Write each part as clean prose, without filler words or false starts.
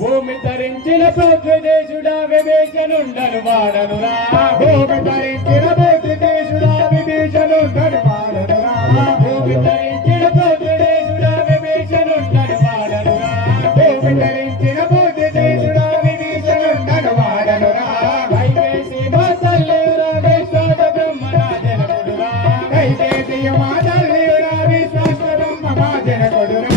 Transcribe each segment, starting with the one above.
భూమి ధరించిన పృథ్వీదేశుడా విభీషణుండను వాడనురా భూమి ధరించిన పృథ్వీదేశుడా విభీషణుండను వాడనురా భూమి ధరించిన పృథ్వీదేశుడా విభీషణుండను వాడనురా భూమి ధరించిన పృథ్వీదేశుడా విభీషణుండను వాడనురా కైకేసి మా తల్లిరా విశ్వాస బ్రహ్మణ జనకుడురా కైకేసి మా తల్లిరా విశ్వాస బ్రహ్మణ జనకుడురా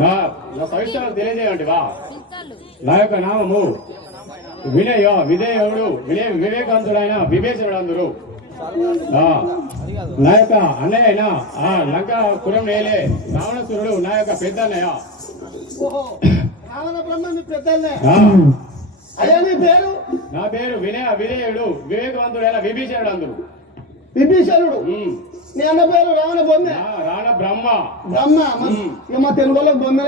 నా సవిస్తరం తెలియజేయండి వా. నా యొక్క నామము విధేయుడు వివేకాంతుడైన విభీషణుడు అందరు. నా యొక్క అన్నయ్య అయినా ఆ లంకాపురం నేలే రావణసురుడు నా యొక్క పెద్ద అన్నయ్య. నా పేరు విధేయుడు వివేకవంతుడైన విభీషణుడు అందరు. విభీషణుడు నీ అన్న పేరు రావణ బొమ్మె రావణ బ్రహ్మ. బ్రహ్మ మా తెలుగులో బొమ్మె